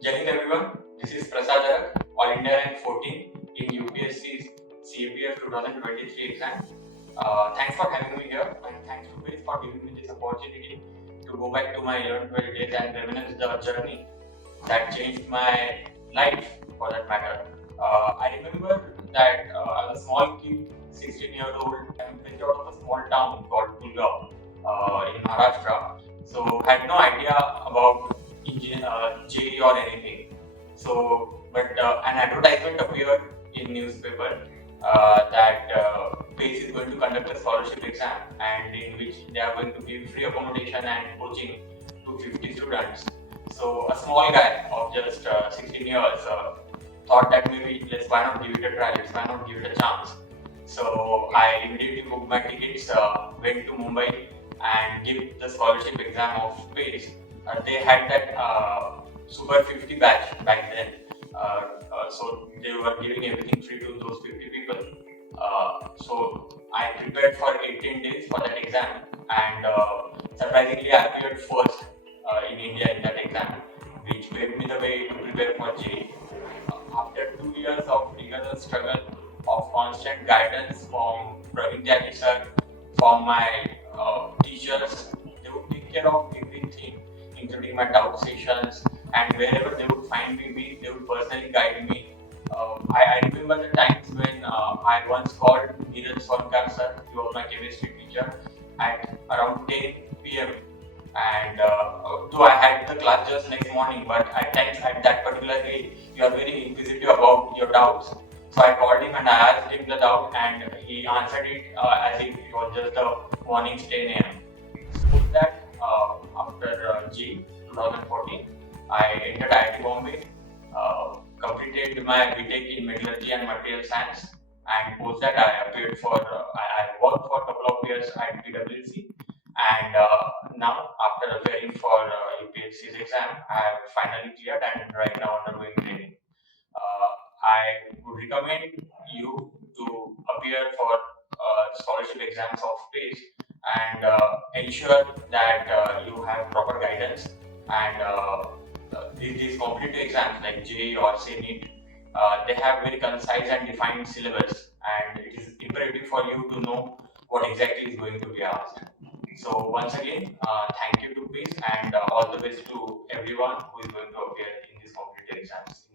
Jai Hind everyone, this is Prasad Arak, All India rank 14 in UPSC CAPF 2023 exam. Thanks for having me here, and thanks to Pradeep for giving me this opportunity to go back to my 11-12 days and reminisce the journey that changed my life for that matter. I remember that I was a small kid, 16 years old, and based out of a small town called Gulgaon in Maharashtra. So had no idea about JEE or anything. So, but an advertisement appeared in newspaper that PACE is going to conduct a scholarship exam, and in which they are going to give free accommodation and coaching to 50 students. So a small guy of just 16 years thought that maybe why not give it a try, why not give it a chance. So I immediately booked my tickets, went to Mumbai and give the scholarship exam of PACE. They had that Super 50 batch back then. So they were giving everything free to those 50 people. So I prepared for 18 days for that exam, and surprisingly I appeared first in India in that exam, which paved me the way to prepare for JEE. After 2 years of rigorous struggle, of constant guidance from Praveen Tyagi Sir, from my teachers, they would take care of everything, including my doubt sessions, and wherever they would find me, they would personally guide me. I remember the times when I once called Sir, he was my chemistry teacher, at around 10 p.m. And though I had the class just next morning, but at times at that particular day, you are very inquisitive about your doubts. So I called him and I asked him the doubt, and he answered it as if it was just the morning's 10 a.m. Post that, after JEE 2014, I entered IIT Bombay, completed my BTech in Metallurgy and Material Science, and post that I appeared for, I worked for a couple of years at PwC, and now after appearing for UPSC's exam, I have finally cleared and right now undergoing training. I would recommend you to appear for scholarship exams of PACE and ensure that you have proper guidance, and these competitive exams like JEE or say NEET, they have very concise and defined syllabus, and it is imperative for you to know what exactly is going to be asked. So once again, thank you to PACE, and all the best to everyone who is going to appear in these competitive exams.